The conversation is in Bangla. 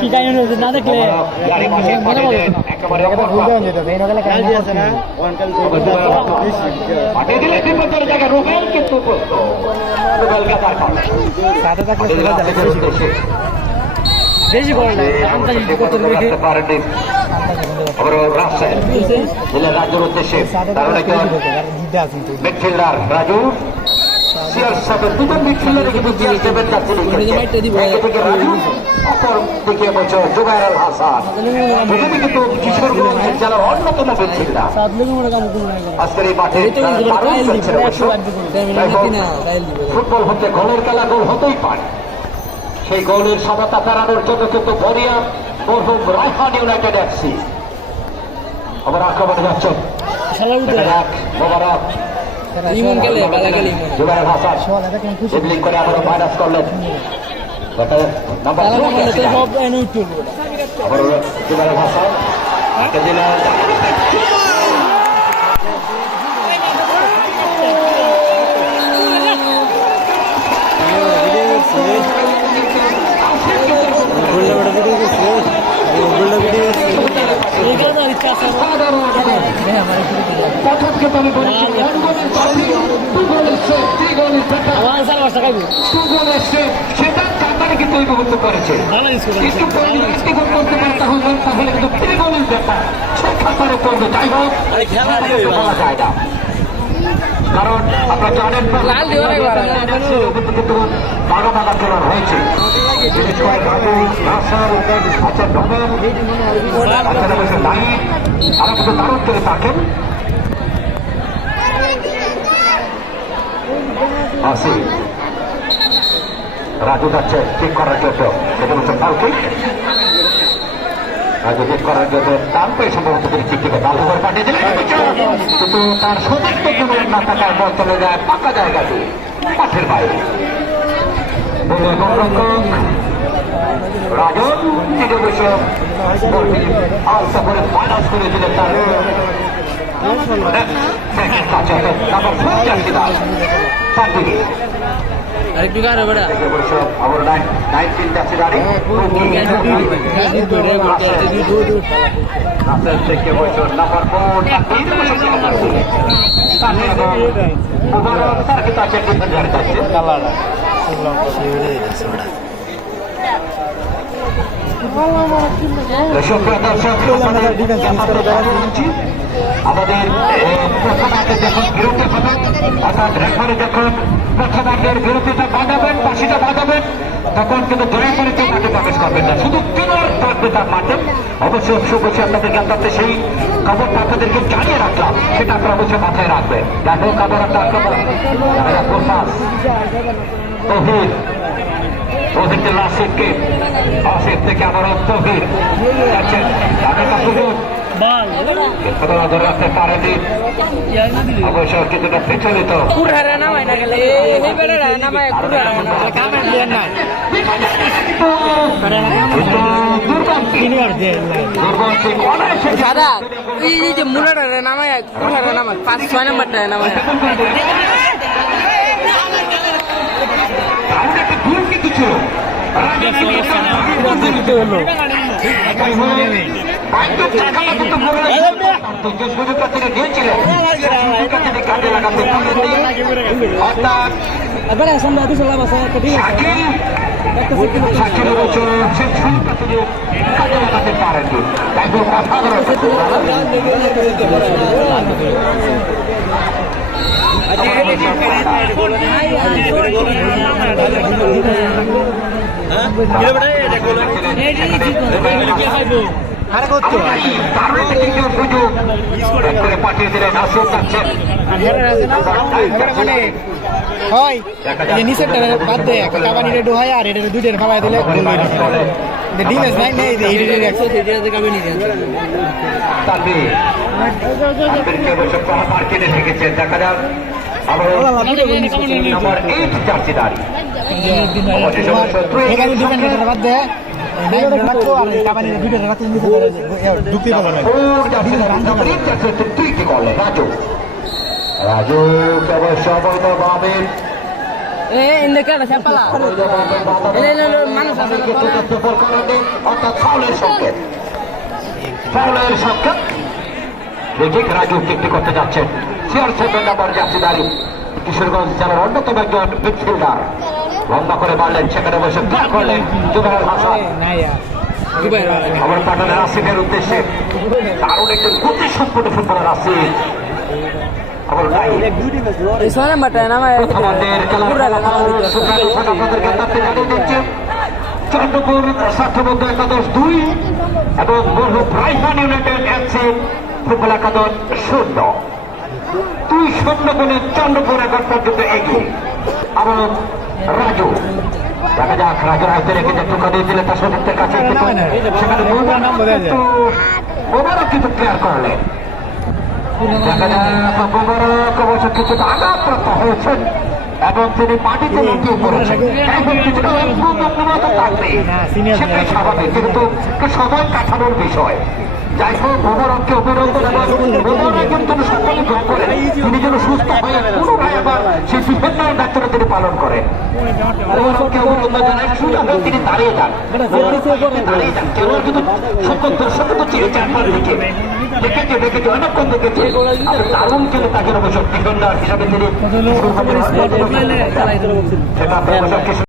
কি কাহিনী না দেখলে বেশি করে রাজুর উদ্দেশ্যে মিডফিল্ডার রাজু দুজন মিডফিল্ডারে কিন্তু অপরদিকে বলছে জুবায়ের আল হাসান দুজনে কিন্তু কিশোরগঞ্জ জেলার অন্যতম মিডফিল্ডার আজকের এই মাঠে ফুটবল হচ্ছে গোলের খেলা, গোল হতেই পারে। সেই গোলের সমতা ফেরানোর জন্য কিন্তু বরিয়া মরহুম রায়হান ইউনাইটেড এফসি আবার আক্রমণে যাচ্ছে মোবারক জুবায়ের হাসান ড্রিবলিং করে আবারও মাইনাস করলেন নাম্বার আবারও জুবায়ের হাসান কারণ আপনারা জানেন বারো মালা চলার হয়েছে বিশেষ করে রাজু রাসার তারা কিন্তু দারুণ করে থাকেন আসি রাজু যাচ্ছে ঠিক করার জন্য সেটা হচ্ছে কালকে রাজু ঠিক করার জন্য তার পেয়ে সম্ভবত তিনি ঠিক থেকে বাল ওভার পাঠিয়ে দিলেন কিন্তু তার সৌন্দর্য কোনো না থাকার বল চলে যায় পাকা জায়গাটি মাঠের বাইরে রাজন চিঠে বসে আলসা করে মাইনাস করে দিলেন তার আরেকটু গাড়ো বেড়া আবার 19 যাচ্ছে গাড়ি থেকে বসে নাম্বার 4 আমাদের প্রথমার্ধে যখন বিরতি হবে অর্থাৎ রেফারি যখন প্রথমার্ধের বিরতিটা বাজাবেন বাসিটা বাজাবেন তখন কিন্তু দয়া করে কেউ মাঠে প্রবেশ করবেন না, শুধু কিনার থাকবে তার মাঠে। অবশ্যই অবশ্যই আপনাদের জ্ঞানটাতে সেই খবরটা আপনাদেরকে জানিয়ে রাখলাম, সেটা আপনারা অবশ্যই মাথায় রাখবেন। দেখো খবর একটা আক্রমণ তহিদ তহিদুল আসিফকে আসিফ থেকে আবার তহিদ যাচ্ছেন ধরে রাখতে পারেনি অবশ্য কিছুটা পিছলিত দাদা এই যে মুলাটা নামায় 5-6 নাম্বারটা নামায় পাঠিয়ে দিলেন আসুন যাচ্ছেন হয় নিচেরটা বাদ দেয় কাবানিটা ডোহায় আর এটা দুইটার ফালাই দিলে ডিমেজ নাই নেই মার্কেটে ঠেকেছেন দেখা যাক আবার নাম্বার 8 জার্সি দাঁড়ি বাদ দেয় রাজু কেবল সময় পাবেন ইন্দিকে সেপালা মানুষ আছে অর্থাৎ ফাউলের সংকেত দেখি রাজু একটি করতে যাচ্ছেন CR7 নম্বর জার্সিধারী কিশোরগঞ্জ জেলার অন্যতম একজন মিডফিল্ডার লম্বা করে মারলেন সেখানে বসে ক্লিয়ার করলেন জুবাইর হাসান আমার পাঠানের আসিফের উদ্দেশ্যে দারুণ একজন গতি সম্পন্ন ফুটবলার আসিফ আবার নাই এই 6 নাম্বারটা নামায় আমাদের খেলার আপনাদেরকে তাতে জানিয়ে দিচ্ছে চন্দ্রপুর স্বার্থবদ্ধ একাদশ 2 এবং মরহুম রাইফান ইউনাইটেড FC ফুটবল একাদশ 0 2-0 বলে চন্দ্রপুর এখন পর্যন্ত এগিয়ে আবার রাজু দেখা যাক রাজুর হাতে রেখে যে টোকা দিয়ে দিলে তার সতীর্থের কাছে সেখানে মোবারক কিন্তু ক্লিয়ার করলেন দেখা যাক মোবারক অবশ্য কিছুটা আঘাতপ্রাপ্ত হয়েছেন এবং তিনি মাটিতে লুকিয়ে পড়েছেন এখন কিছুটা থাকবে সেটাই স্বাভাবিক কিন্তু সবাই কাঠানোর বিষয় যাই হোক মোবারককে অভিনন্দন এবং মোবারক কিন্তু সকলে গ্রহণ করেন তিনি যেন সুস্থ হয়ে পুনরায় আবার সেই ডিফেন্ডার ডাক্তারে তিনি পালন করেন মোবারককে অভিনন্দন জানাই সুযোগ হয়ে তিনি দাঁড়িয়ে যান দাঁড়িয়ে যান কেউ কিন্তু সকল দর্শক তো চিনে চারবার দিকে দেখেছে অনেকক্ষণ দেখেছে দারুণ কিন্তু তাকে অবশ্য ডিফেন্ডার হিসাবে তিনি সেটা